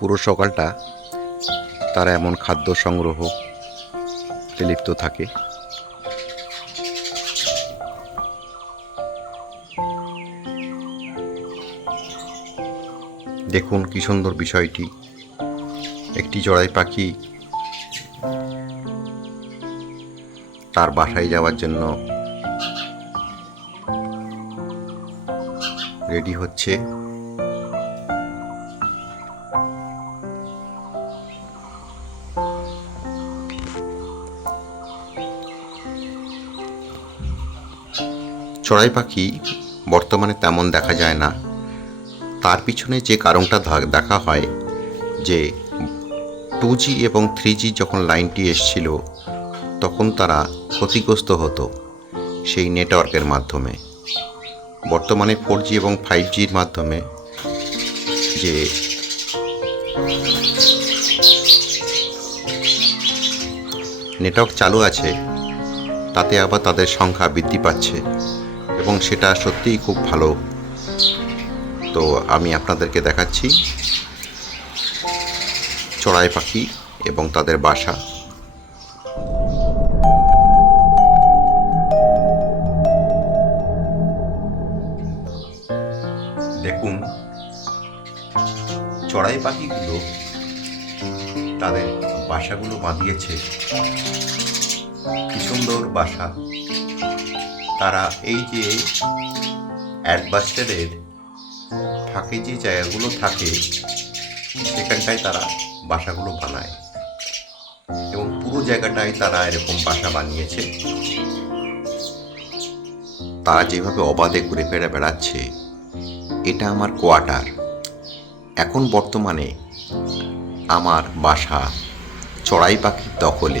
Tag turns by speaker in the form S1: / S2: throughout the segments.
S1: পুরো সকালটা তারা এমন খাদ্য সংগ্রহ লিপ্ত থাকে। দেখুন কি সুন্দর বিষয়টি। একটি জড়াই পাখি তার বাসায় যাওয়ার জন্য রেডি হচ্ছে। চড়াই পাখি বর্তমানে তেমন দেখা যায় না। তার পিছনে যে কারণটা দেখা হয় যে টু জি এবং থ্রি জি যখন লাইনটি এসছিল, তখন তারা ক্ষতিগ্রস্ত হতো সেই নেটওয়ার্কের মাধ্যমে। বর্তমানে ফোর জি এবং ফাইভ জির মাধ্যমে যে নেটওয়ার্ক চালু আছে, তাতে আবার তাদের সংখ্যা বৃদ্ধি পাচ্ছে। এবং সেটা সত্যিই খুব ভালো। তো আমি আপনাদেরকে দেখাচ্ছি চড়াই পাখি এবং তাদের বাসা। দেখুন, চড়াই পাখিগুলো তাদের বাসাগুলো বাঁধিয়েছে। কি সুন্দর বাসা। তারা এই যে অ্যাডবাস্টারের ফাঁকে যে জায়গাগুলো থাকে, সেখানটায় তারা বাসাগুলো বানায়। এবং পুরো জায়গাটায় তারা এরকম বাসা বানিয়েছে। তারা যেভাবে অবাধে ঘুরে ফেরা বেড়াচ্ছে, এটা আমার কোয়ার্টার। এখন বর্তমানে আমার বাসা চড়াই পাখির দখলে।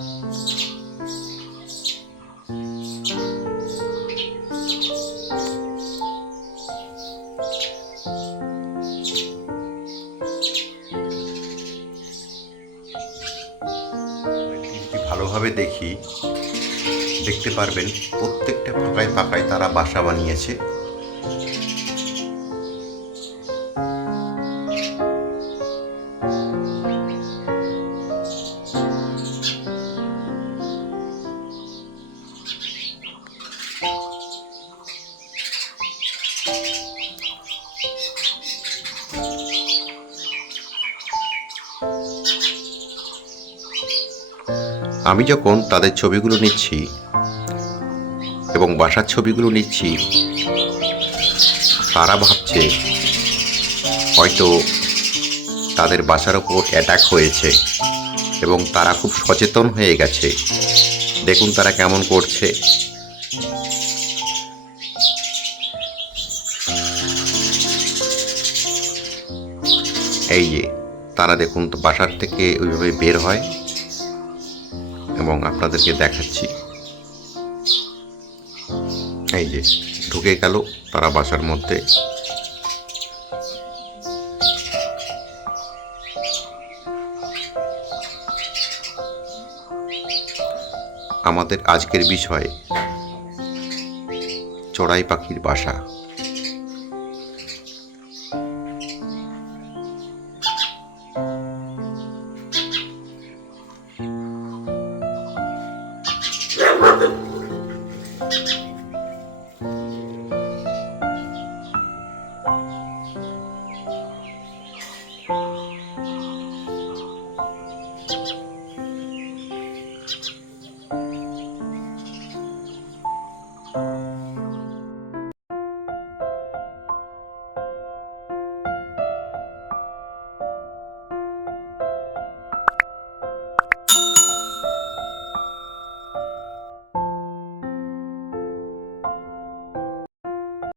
S1: ভালোভাবে দেখি দেখতে পারবেন প্রত্যেকটা ফাঁকায় ফাঁকায় তারা বাসা বানিয়েছে। আমি যখন তাদের ছবিগুলো নিচ্ছি এবং বাসার ছবিগুলো নিচ্ছি, তারা ভাবছে হয়তো তাদের বাসার ওপর অ্যাটাক হয়েছে এবং তারা খুব সচেতন হয়ে গেছে। দেখুন তারা কেমন করছে। এই যে, তারা দেখুন বাসার থেকে ওইভাবে বের হয়। এবং আপনাদেরকে দেখাচ্ছি। এই যে, ঢুকে গেল তারা বাসার মধ্যে। আমাদের আজকের বিষয়, চড়াই পাখির বাসা।